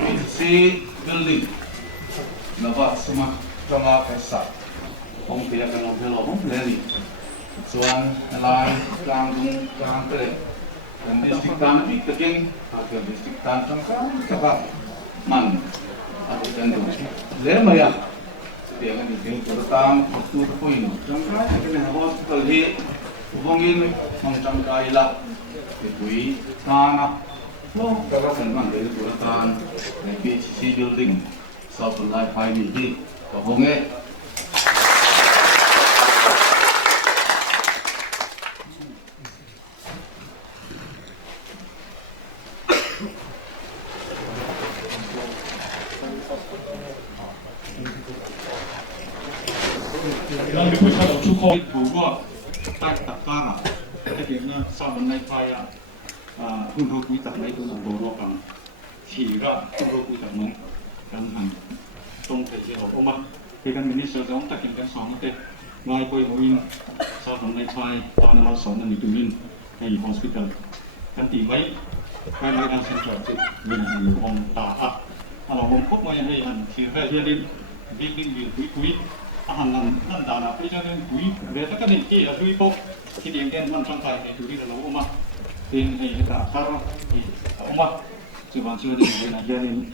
PHC building nova semua sama pesa hong pia kan hotel hong leli soan lain kang pele dan distrik tan pi tegeng atau distrik tan tangka kapa man atau dan le maya dia kan distrik pertama waktu poin tangka kan hospital he hongin macam kaila kui tanah lo kalau memang dari Turatan PHC building S.Vanlaiphai ini hongnya yang dibuat oleh Sukhoi bahwa tak takara ketika S.Vanlaiphai untuk kita itu membawakan hingga untuk kita kan trong thời gian của ông thì kan minister giống ta kiểm tra xong thế ngay bây giờ mình S.Vanlaiphai toàn là sống ở Newton hay hospital kan tìm mấy cái này đang sinh hoạt thì mình ông ta ông quốc mai hay anh thì về gia đình quý anh làm đàn là bây giờ nên quý về tất cả những cái là quý bộ thì điện đènมันtrong phải thì là ông thì cả các ông chứ còn chưa thì là gia đình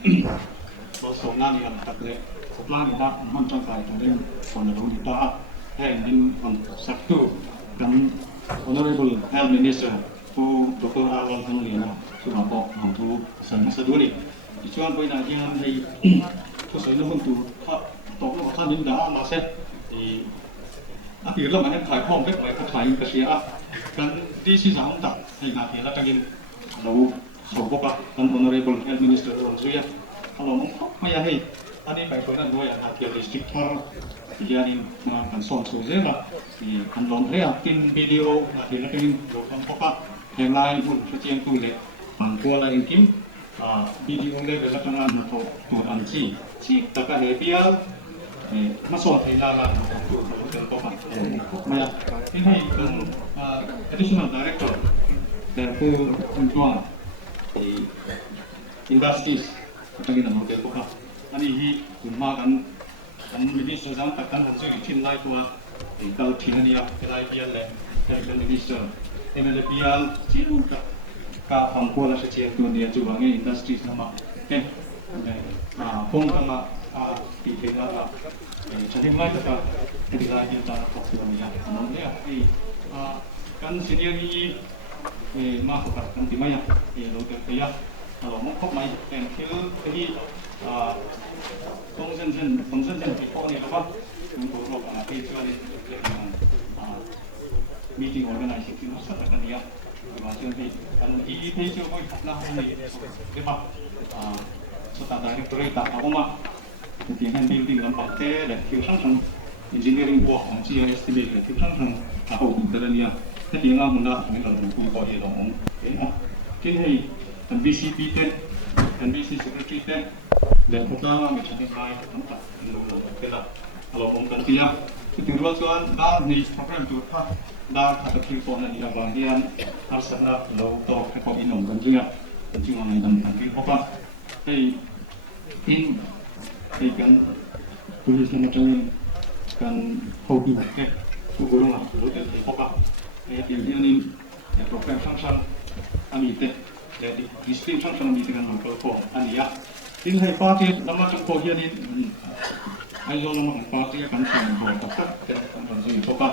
số số ngàn thì làm tập lệ số lan thì taมันtrong phải cho nên còn là đúng thì ta hay nên còn sắp tu dan honorable health minister Pu Dr. R.Lalthangliana chứ mà bộ hàng thu sẵn sửa đuổi thì cho anh bây giờ thì thu sửa nó không tụ tổ nóท่านยินดามาเสร็จthìเรามาให้ถ่ายพร้อมเล็กไปก็ถ่ายกระเสียกันที่สิ่งสำคัญที่นาทีละกันยินเราสอบกับท่าน honorable health minister เราช่วยเราไม่อยากให้อันนี้ไปคนนั้นด้วยนาที district ที่อันนี้มาการสอนสูงเยอะละที่การลงเรียนกินวิดีโอนาทีละกันยินเราทำพบกับแห่งไลน์หุ่นเชียงตุยเลยบางตัวอะไรกินวิดีโอเลยเป็นลักษณะตัวอันที่ตะการเบียมาสอนที่ลาตัวเดินต่อไปมาที่ให้เป็น additional director แต่ผู้เป็นตัวindustries ที่นี่เราเดินต่อไปอันนี้ที่คุณมากันมินิสเตอร์จังแต่กันผมจะทิ้งไล่ตัวที่เราทิ้งอันนี้ไล่เบียร์เลยเป็นมินิสเตอร์MLAเบียร์ที่ลูกกับฝั่งพวกเราเชียร์ตัวเนี่ยจูบังเงิน industries นั่นมาเนี่ยพงกันมาที่เทน่าจะจะทิ้งไล่ตัวที่ไล่ยืนตามของตัวนี้น้องเนี่ยที่กันเสียดีมาขบกันที่ไม่ยังเราเกิดไปยังเราไม่พบไม่เป็นที่ต้องเส้นที่พวกนี้นะครับมันตัวเราที่ช่วยมีที่ organizing ที่เราสักกันเนี่ยมาช่วยที่กันที่ช่วยนะนี่เรียกว่าสถาบันบริษัทเอามาที่ให้ building ลำบากแต่และที่ทั้งทาง engineering บวกของ GIS ที่เป็นที่ทั้งทางเอาแต่ละเนี่ยที่เรามันได้ไม่เราดูก่อเหตุของเห็นไหมที่ให้ BCP เต็ม BC secretary เต็มและพวกเราไม่ใช่ได้ทั้งหมดเราเป็นเราคงกันที่ที่ถึงว่าส่วนด้านนี้ทำให้ดูท่าด้านทัศน์ที่ตอนนี้บางอย่างอาศัยเราต่อให้ความอินหนุ่มกันจริงอ่ะจริงอะไรต่างๆที่พบว่าให้ in kan tulis nama macam kan hobi ke guru lah hotel di Poka ini program function amite jadi display function amite kan kalau form ania in hai party nama macam ko hian in ayo nama party kan sang ho tak kan di Poka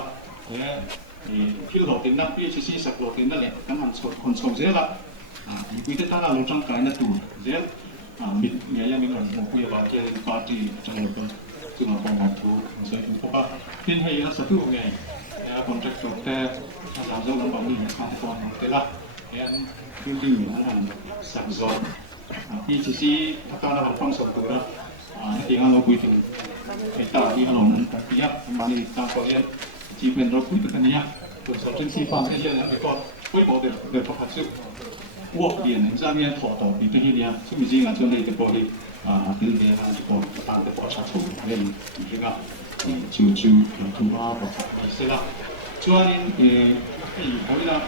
fil ho tin na PHC sak lo tin na le kan han kon zela kita tak lalu cang kain itu zel mit ya memang mau punya bagian party jangan lupa cuma pengaku saya lupa tin hai yang satu ni ya kontrak dokter asal zaman bangun kantor telah yang building yang sangat PHC akan ada fungsi tu lah nanti kalau build kita di alam tiap kembali kita kalian achievement rokok itu kan ya konsultansi firm saja yang kita boleh boleh berfokus work 年上面妥到比这些年，是不是讲就那个玻璃这边这个当的保查处那里这个就土啊保查是啦，主要呢可以啦，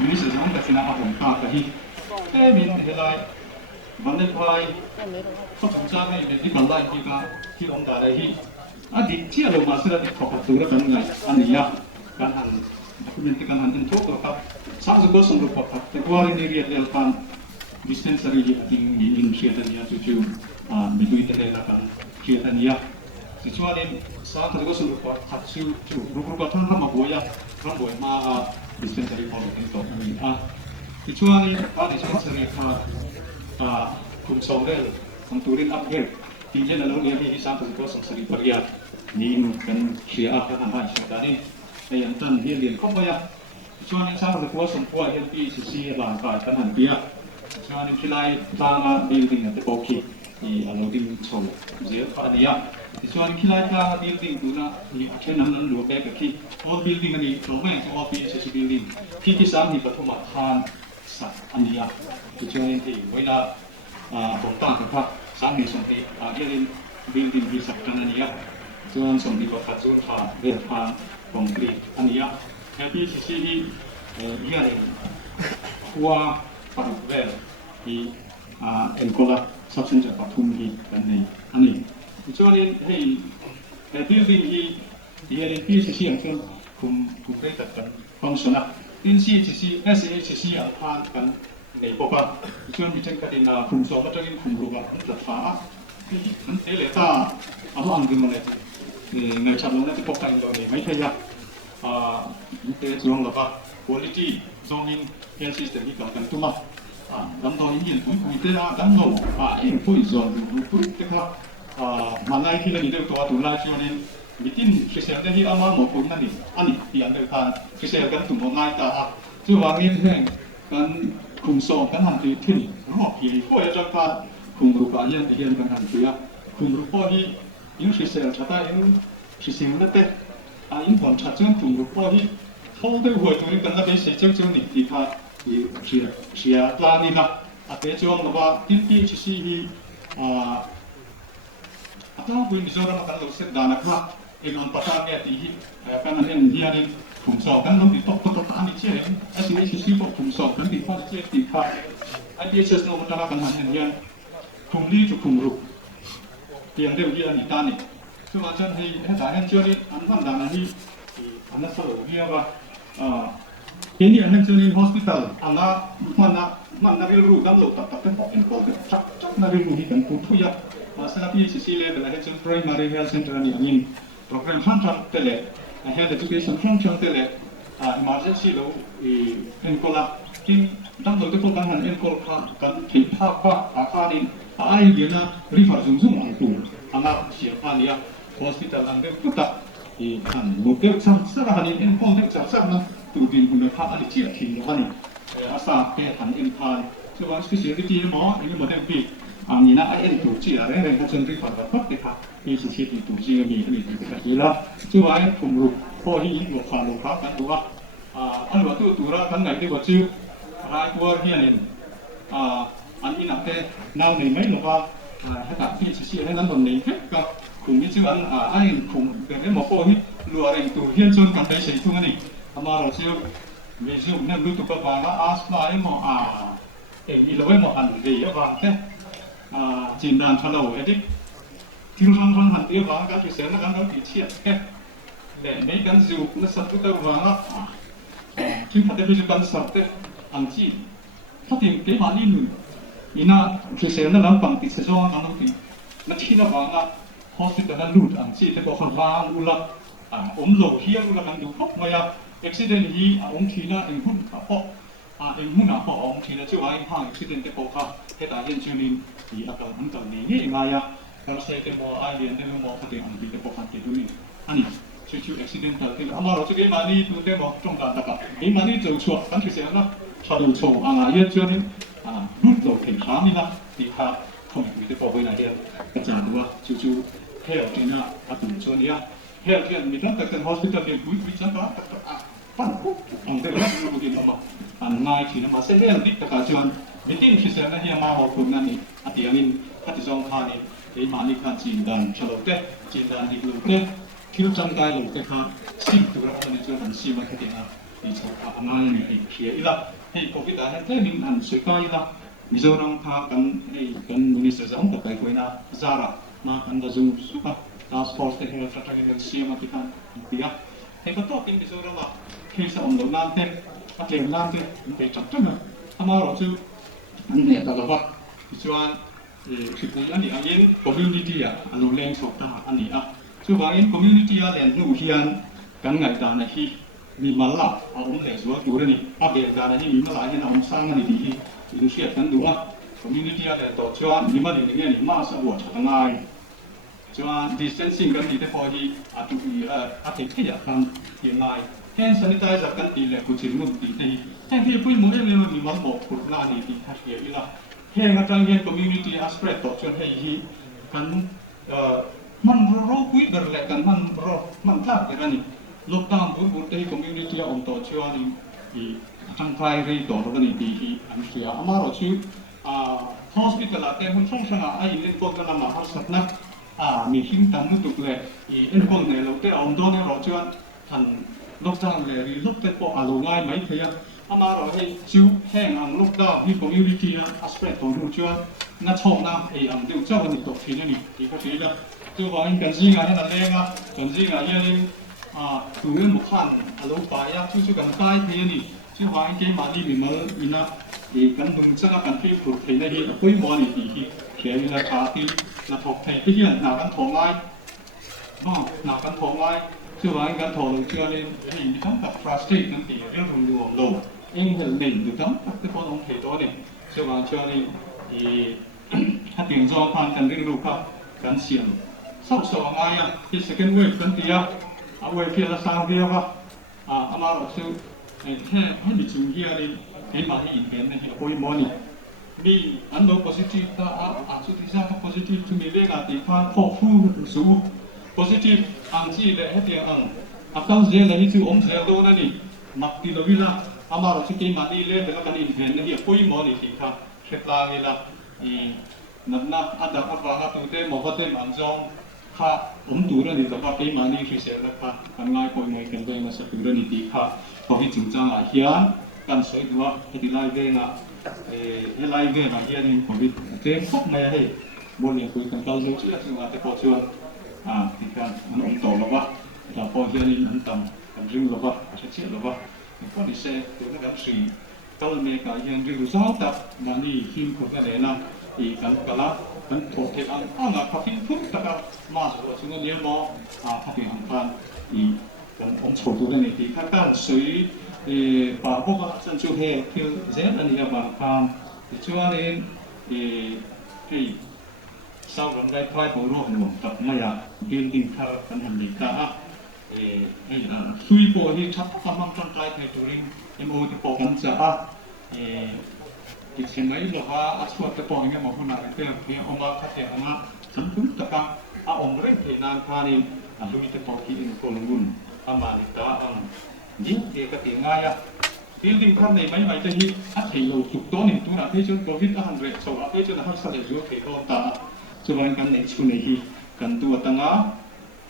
你是讲的是那红大的去，这边起来，MLAเขาทำจ้างให้ที่บันไดที่ลงดาเลยที่ดิเที่ยวลงมาสุดที่ขอบตัวแล้วกันไงอันนี้ยากการหันคุณเป็นการหันเป็นทุกข์ครับสร้างสกุลสมบูรณ์ครับแต่ว่าในเรื่องเรื่องการ dispensary ที่มีเชื่อตันยาจู่ๆมีตัวอินเทอร์เน็ตกันเชื่อตันยาสิ่งที่ว่าเนี่ยสร้างสกุลสมบูรณ์ครับจู่ๆรู้ๆก็ทั้งทำมาบ่อยทั้งบ่อยมา dispensary ของเราเป็นตัวนี้สิ่งที่ว่าเนี่ยการ dispensary คุณส่งเรื่องของตัวเรื่องอัพเกรดที่เช่นเราเรียนที่สร้างสกุลสมบูรณ์ปริยัตินี่เป็นเชื่ออัพกันให้สิ่งนี้ในอย่างนั้นเรียนเข้าไปช่วงนี้สร้างสกุลสมบูรณ์เรียนPHCหลังการกันหันเปียช่วงนี้ที่ไล่สร้างบิลดิ้งในโอเคที่เราดิ้งโชว์เสียอันนี้ช่วงนี้ที่ไล่สร้างบิลดิ้งดูนะนี่เช่นนั้นหลวงแบกที่โอ้บิลดิ้งอันนี้เราไม่ใช่ว่าPHCบิลดิ้งที่สร้างที่ปฐมฐานสักอันนี้ช่วงนี้ที่เวลาผมตั้งครับสร้างในส่วนที่เรียนบิลดิ้งที่สักกันอันนี้ส่วนส่วนที่ประคับส่วนทางเรียนทางคอนกรีตอันนี้PHCที่เรียนหัวปรับเวลที่เอ็นโคลาสับสนจากปฐุมที่กันในอันนี้ส่วนนี้ให้บิลดิ้งที่เรียนPHCอย่างเช่นคุมได้จัดกันฟังก์ชันนะดินCHC SHC อันผ่านกันในพวกส่วนมีเช่นกันในคุมสองก็จะเป็นคุมรูปแบบจัดฟ้ามันเอเลต้าเอาอันดึงมาเลยในชั้นลงนั้นที่พบกันตรงนี้ไม่ใช่ยากเดี๋ยวช่วงเราก็ quality zoning health system ที่กำลังตัวมาลำตอนนี้ยังมีแต่ละลำโน้เองผู้ส่วนผู้ที่เขามาไล่ที่เรามีตัวตัวไล่ช่วงนี้มีที่ฟิสิกส์ที่อามาหมอคนนั่นนี่อันนี้ที่อันเดียวกันฟิสิกส์กันตัวไล่ตาช่วงนี้แห่งกันคุมโซ่กันหันที่ที่นี่รอบที่ผู้จะจัดคุมรูปแบบยังกันหันที่คุมรูปที่ยังฟิสิกส์ชัดได้ยังฟิสิกส์นั่นแต่因观察这种如果你好的活动，你跟那边谁就你地方，你是哪里啦？这种的话，天地就是你当会你说那个老师打那个，一轮把他给提起，跟那边你那里同手，跟那边都打你这，而且你是不同手，跟地方这地方，这就是我们大家跟他那样，同理就同路，点对不对？你打你。คือว่าฉันที่ให้สายให้เชื่อนี่อันนั้นดังนั้นที่อันนั้นสรุปเนี่ยว่าเห็นอย่างนั้นเชื่อนี่ hospital อันนั้นมันนักเรียนรู้ด้านโลกตัดเป็นพวกอินโฟเดชักนักเรียนรู้ที่เป็นผู้ทุยสำหรับPHC level ให้เชื่อ primary health center นี่อันนี้โปรแกรมfunction เตะเลย health education function เตะเลยemergency เราเอ็นโคลาที่ด้านโลกที่พวกกันหันเอ็นโคลากันที่ภาคว่าอาคารินไอเดียนะ refer ซุ่มอันตัวอันนั้นเสียอันนี้hospital อันเดียวก็ตัดอันบุกเบิกซ้ำสักอันนี้เอ็นพอนเด็กซ้ำนะตัวดินคุณภาพอันนี้เชี่ยวชาญอันนี้อาสาแพทย์หันเอ็นพานส่วน specialty หมออันนี้หมดทั้งปีอันนี้นะไอเอ็นตัวจีอะไรเนี่ยเขาจะเรียกว่าพักเด็กค่ะมีสิ่งที่ตัวจีมีอันนี้เป็นแบบนี้ละส่วนไอ้ผมรู้พอที่ลูกค้ากันตัวอันว่าตัวละกันไหนที่ว่าชื่อรายตัวที่อันนี้อันนี้นับแต่แนวไหนไม่หรอกว่าถ้าตัดที่ชี้ให้นั้นตรงนี้ก็คงมีชื่อไอ้คงเป็นหมอโป้ที่รัวเองตัวเฮียนชนกันไปใช้ตัวนี้ทำมาเราเชื่อมีชื่อเนี่ยรู้ตัวประมาณว่าอาสไลหมอ ý là với một hành gì đó vàng thế chiến đàn thà lâu ấy thiếu hàng con hành tiêu vàng cái chuyện nó gắn nó bị chết thế để mấy cái dù nó sắp tới vàng đó khi phát hiện cái con sắp thế anh chị phát hiện cái bản in nữa ina chuyện nó làm bằng cái sự do nó thì nó chỉ nó vàng á hospital nó lụt anh chị thì có phần vàng ula lột hiên ula đangดูkhóc mà accident hi khi nó anh hút họ anh hút nào họ khi nó chưa ai hàng accident cái bộ khác cái đại diện cho nên thì akan anh cần này ngay kalau saya temu alien temu mau phát hiện anh bị cái bộ khác cái đó này anh cucu accidental thì ama rồi cái mani tu temu trong đàn đặc cái mani trâu chuột cái chuyện nó cho đủ trâu yên cho nên rút lột thành khá như là thì ha không bị cái bộ này hiện cái trả đũa cucu theo thì nó tụi cho này theo thì mình đang tại hospital thì quý chắc đó phản phúc thế là nó có gì mà ngay thì nó mà sẽ lên đi tất cả chuyện mình tin khi sẽ là hiện mà họ cũng này thì anh phát trong khai này cái mani khai chiến đàn cho đầu tết chiến đàn đi đầu tết khi trong cái đầu tết ha xin tụi nó nên cho thành xin mà cái tiền thì cho ngay này kia là thì covid đã thế mình ăn suy coi là bây giờ đang thà cần mình sẽ giống tập cái na zara mà cần đã dùng super task force thì nó phải cái xem mà kita dia thì có tốt tin bây giờ là khi sẽ ông đầu nam thêm các trường nam thêm để chắc chắn là ama rồi chứ anh này là vậy cho anh khi tôi anh đi community anh lên số ta anh đi chứ vậy community lên nu hiền cái ngày ta này khiมีมาล่าông này số chủ đây này bây giờ nàyมีมาล่าเนี่ยông sang này thìดูเสียกันดูว่า community อะไรต่อช่วงมีมาดีเนี่ยนี่มาสะดวกทางง่ายช่วง distancing กันดีแต่พอดีทุกอาทิตย์ที่อยากทำยังไง hand sanitizer กันดีเลยกูชิมมึงดีที่แห่งที่พูดมึงเรื่องมีมาบอกคุณหน้านี่ดีทักเยอะอีละแห่งการเรียน community aspect ต่อช่วงให้ฮีกันมันรู้คุยกันเลยกันมันทักอย่างนี้lockdown buat community untuk cuan di tangkai ri dor kan di Asia amaro cu hospital ate mun song sanga ai in ko kana ma har satna mi hing tam tu le i en ko ne lo te om don ro cuan han lockdown le ri lock te po alo ngai mai thaya amaro hei cu heng ang lockdown hi community aspect to ru cuan na chong na ai am deu chau ni to thi ni ti ko thi la tu wa in kan ji nga na le nga kan ji nga ya ni tụi nó một phần lâu phải chú cần tay thế này chứ phải cái mà đi mình mới ina thì cần mừng chắc là cần phi phục thế này đi cuối mùa này thì sẽ là khá thì là thuộc thầy cái hiện nào cần thổ ngay nào cần thổ ngay chứ phải cần thổ được chưa nên thì chúng ta frustrate nên thì rất là nhiều đồ em hình mình được lắm cái con ông thầy đó này chứ phải cho nên thì hát tiếng do phan cần riêng đủ không cần xiềng sắp sửa ngay thì second wave cần tí vậy khi là sao kia va ama rồi chứ hay bị chung kia đi cái mà hiện hiện này thì coi moni mi anh đâu positive ta chú thì sao positive chúng mình lên là thì pha khổ phu số positive anh chỉ là hết tiền anh sau giờ là những chú ông giờ đâu này đi mặc thì đâu là ama rồi chứ cái mà đi lên thì nó cái hiện này thì coi moni thì pha xếp la như là nằm na anh đã ăn vào tụi thế một cái mà trongค่ะผมดูเรื่องนี้แต่ว่าปีมานี่คือเสียแล้วค่ะทำง่ายปล่อยมือกันด้วยมาสักเรื่องนี้ดีค่ะพอที่จริงจังอ่ะเฮียกันสวยดูว่าที่ไล่เวงอ่ะไล่เวงอ่ะเฮียนี่ผมวิเต็มพวกแม่ให้บนเนี่ยคุยกันเราดูชื่อจังหวะแต่พอชวนที่การมันองต่อแล้วว่าแต่พอเฮียนี่มันต่ำกันรึงแล้วว่าเชื่อแล้วว่าพอที่เสียตัวนักการสื่อก็เลยมีการยังรึงรู้ซ้ำแต่มานี่ทีมคนกันเลยนะอีกันกันละมันถูกเทอันน่ะพอที่ทุกตะการมาสู่ช่วงนี้มอพัฒนาการอีกันผมโชว์ตัวนี้ที่ข้างกันสวยป่าพวกฉันช่วยให้เพื่อเจนอันนี้บางครั้งที่ช่วยที่สาวคนได้พายของโลกหนุ่มกับมายายืนดิ้นท่ากันหันดีตาคุยโปรที่ชัดความมั่งคั่งใจในตัวเองยังโอ้ที่โปรกันจะอีกสิ่งไหนหรือว่าอาชีพที่ปล่อยเงี้ยมาขนาดนี้เพื่อเอามาพัฒนามาสังคมตะการองค์เร่งเทนานพานี่ดูมีแต่ปล่อยที่อินโฟลงุนอามาลิตายิ่งเกี่ยวกับที่ง่ายที่ดิ้งท่านในไม่จะฮิอาศัยเราจุดต้นหนึ่งตัวนั้นที่จนโควิด100ส่วนที่จนให้สัตว์อยู่ที่โดนตาส่วนกันในช่วงนี้กันตัวตั้ง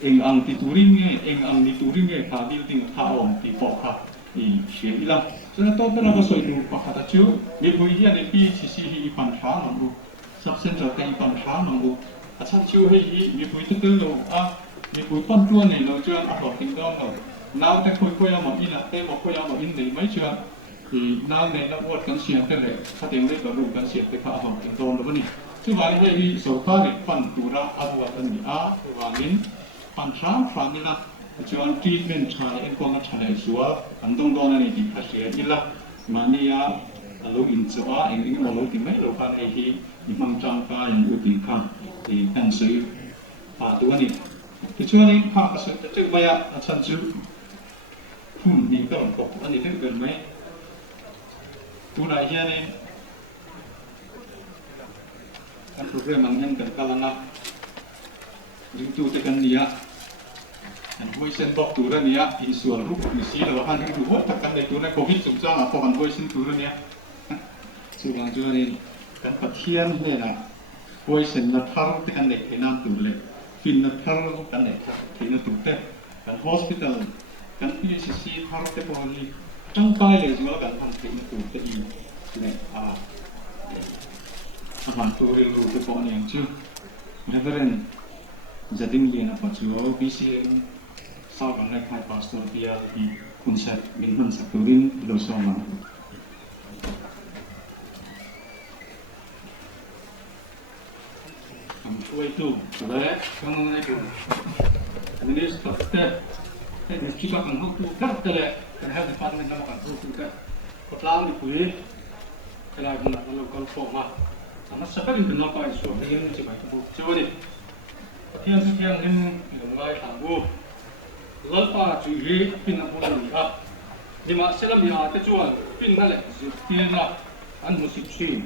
เองอังติตุริงเองอังนิตุริงพาดิ้งท่าองค์ที่ปอกครับ เสียอีละฉะนั้นต้นเราก็สวยดูปากตาชิวมีผู้ที่ในปีที่สี่ที่ปัญหาหนังดูสับเส้นจากในปัญหาหนังดูอาจารย์ชิวให้มีผู้ที่ตื่นเรามีผู้ต้นตัวเนี่ยเราเจออาบอกกินต้องเราน้ำแต่คุยเอาหมดอินละแต่บอกคุยเอาหมดอินเลยไม่เชื่อน้ำในน้ำวดกันเสียงกันเลยถ้าเดี๋ยวได้ก็ดูกันเสียงไปพระอาบอกกินต้องแล้วนี่ที่ว่าให้สุภาพฟันตัวเราอาบัวกันนี่ว่ามินปัญหาฟังนี่นะจวนที่เป็นชายเอ็นกองชายสัวอันต้องโดนอะไรที่พัศยาอีละมันนี่เราอินสวะเองเราที่ไม่เราพันไอ้ที่มันจังการอย่างอื่นกันที่หนังสือป่าตัวนี้ที่ช่วงนี้พระกษัตริย์จะไปอาจารย์ชื่อนี่ก็ตกอันนี้ถึงเกินไหมตัวไหนเช่นนี้อันเรื่องมันยังกันกันนะยิ่งตัวจะกันดีอันด้วยเส้นบอกตัวนี้อินส่วนรูปอินสีเราพันธุ์ดูว่าถ้ากันในตัวนี้โควิด19อ่ะพอกันด้วยเส้นตัวนี้ส่วนตัวนี้กันปะเทียนเนี่ยนะด้วยเส้นนัดทารุที่กันเด็กที่น้ำตัวเล็กฟินนัดทารุกันเด็กที่น้ำตัวเล็กกัน hospital กัน PHC ทารุที่พอดีจังไปเลยสมมติกันทำที่น้ำตัวเล็กเนี่ยอาหารตัวเร็วๆที่พอเนี่ยชื่อ Reverend jadi mungkin apa juga bisa S.Vanlaiphai pastor dia di konsep minum saturin bersama. Kamu itu, boleh kamu itu. Ini seperti ini juga kamu tu kan terlek kerana departemen nama kan tu kan. Kotlang di kuih, kalau guna kalau forma, sama seperti benar kau isu ini cuma itu. Coba deh. Thiên thiên nên đồng lai thằng vua lớn pha chủ yếu pin làm buôn gì à nhưng mà sẽ làm gì à cái chuột pin nó lại dự kiến là ăn một xịn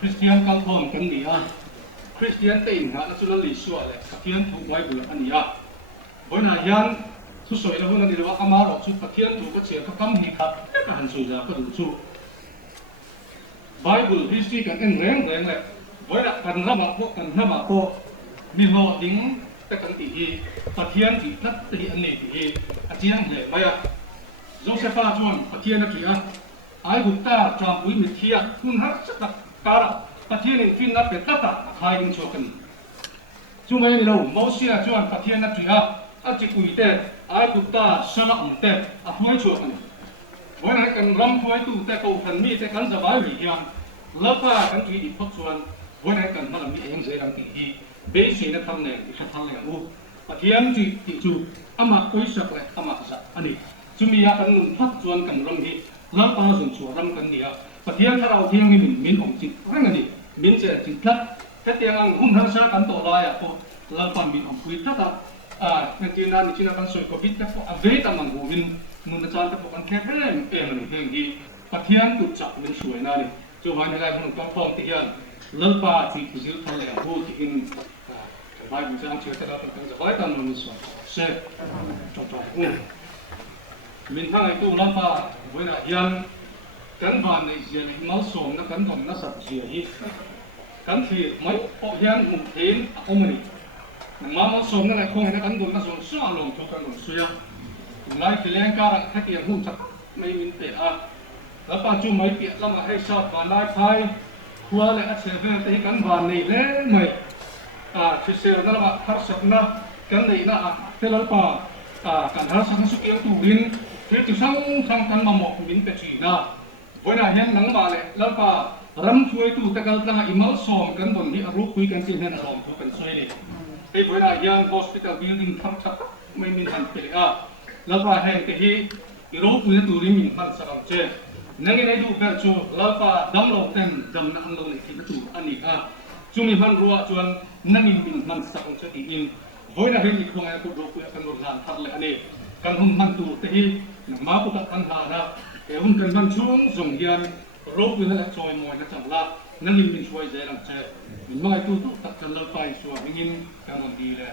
Christian cao thôn cái gì à Christian tiền hả nó cho nó lì xua lại Christian thuộc ngoài bữa ăn gì à bởi này yan số sợi nó hơn là điều mà mà lọc chút Christian thuộc cái chuyện các cấm gì khác cái hành sủi ra cái đủ số Bible history cái rèn lại bởi là cần nó mà côมีโลดิ้งแต่กันตีฮีปะเทียนที่นัดตีอันนี้ตีฮีอาเจียงเลยไม่อะโจเซฟาจวนปะเทียนนักเรียนไอ้บุตรจอมวิมิเทียคุณฮักสักการะปะเทียนนี่ฟินนัดเป็นตัดขายกันโชกันจุ่มไอ้เราโมเสียจวนปะเทียนนักเรียนอาจิกุยเตไอ้บุตรสมัครเตอาห้วยโชกันวันนั้นกันรำห้วยตู้แต่กูพันมีแต่กันสบายหรือยังแล้วก็กันตีดิบพักส่วนวันนั้นกันมันมีเองเสียงตีฮีเบสิกนะทำเนี่ยจะทำเนี่ยโอ้ปะเทียนที่จู่อามาคุยสักเลยอามาสักอันนี้จุมีอาการนุ่มพักชวนกันรำที่แล้วตาส่วนชัวรำกันเนี่ยปะเทียนถ้าเราเทียงให้มินของจิตเรื่องนี้มินจะจิตทัดแต่เตียงอันหุ่นทั้งชากันต่อได้อะพอแล้วตอนมินของคุยทัดในจีนนั้นจีนนั้นสวยกว่าพิษแต่พอเวทมันหูมินมันจะจานแต่พอกันแค่เรื่องเองมันเรื่องที่ปะเทียนตุจับมันสวยนะนี่จู่วันอะไรมันต้องฟ้องที่ยันแล้วป้าที่ผู้สื่อข่าวเลยพูดที่อินไปบุษราเชื่อแต่เราต้องจะไปตามมันส่วนเสร็จจบมินทั้งไอ้ตู้แล้วป้าเวลายันกันบ้านในเสียงมาส่งนักกันทำนักสัตว์เสียอีกกันที่ไม่พอยันมุขเห็นเอามานี่มาส่งนั่นแหละคงให้นักกันโดนนักส่งสร้างลงทุกกันลงเสียไล่ที่เลี้ยงการให้เตียงหุ่นสักไม่มินเตะแล้วป้าจู่ไม่เปียกแล้วมาให้ชอบการไล่ไพ่หัวเลยอัดเสียงเตะกันบ้านนี่เลยไม่ที่เซลล์นั่นว่าทัศนะกันเลยนะเทลปาการทัศนสุขยังตูดินที่จะสร้างกันมาหมกมินเป็นจีนะวันนั้นเห็นหนังมาเลยแล้วปารำช่วยตูแต่กันตั้งอิมัลซอมกันบนนี้รู้คุยกันสิเห็นอารมณ์ทุกเป็นช่วยนี่ไอ้วันนั้นยัง hospital building ทำชักไม่มีทันเปลี่ยแล้วปาเห็นที่รู้คุยตูริมินพันสามเจนั่งในดูแบบชูแล้วปาดังโลกเต็มดำน้ำลงในที่ประตูอันนี้จุมีพันรัวจวนนั่งอินมันสักองค์อินวันนั้นเห็นอีกคนไอ้คนรู้คุยกันรู้งานทัดเลยอันนี้กันหุ่นมันตูแต่ที่มาพุทธคันหานะแต่หุ่นกันมันช่วงส่งยันรู้คุยนั่นแหละช่วยมวยนะจังละนั่งอินช่วยเจริญเจมันไม่ตู้ตัดกันเลยไปช่วยยิ่งกันวันดีเลย